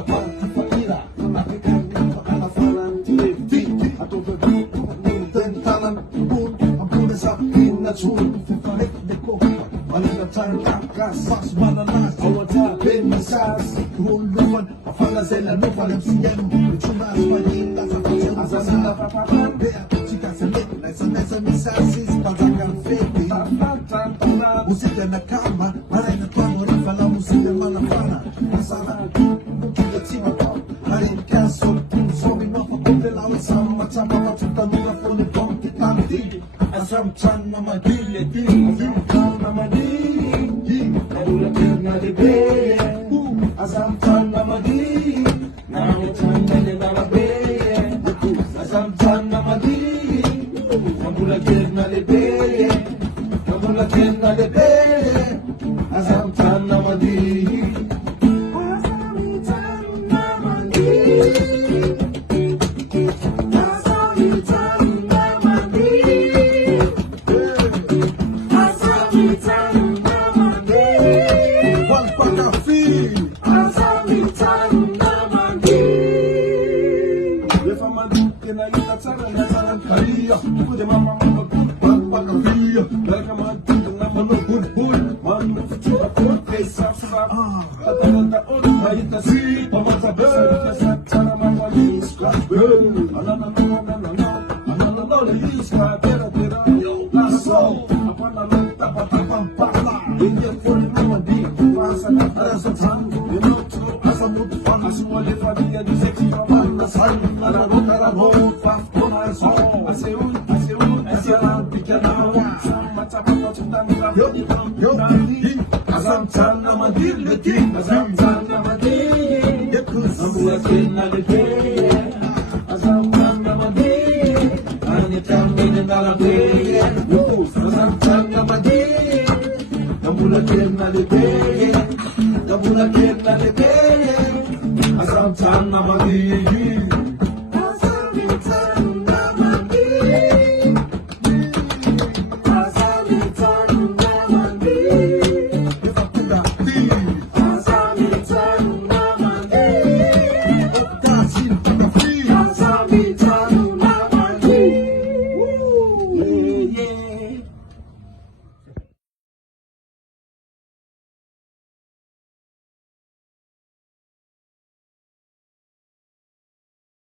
parte faira Afrikan pakalafalan Tivti Ato bebi Tentalan Bun Ampune sa pinatsun Fifarik deko Malinatan kakas Mas manalas Awata Benisas Huluan Afala zela Nufalem siyem Chunas Manila Sa fashion Azazila Papapan Dea Chika Selik Nesa Misasis Patakan Feki Musika na kama Maray na twamo Rafala Musika manafana Nasara Mukila tima Harin kaso Somi mafakunde Lawa sama Chama Matuta Nura Fone Bonki Tanti Azam Chan na Madile Azam Chan na Madile Nadula Kirna de Beye Azam Chan na Madile Nane Chan na Nidala Beye Azam Chan na Madile Nadula Kirna de Beye Nadula Kirna de Beye Azam Chan na Madile Azam Chan na Madile Azam Chan na Madile Ambula Kirna de Beye Azam Chan na Madile Ane Tamine Nala Beye Azam Chan na Madile Ambula Kirna de Beye Ambula Kirna de Beye Azam Chan na Madile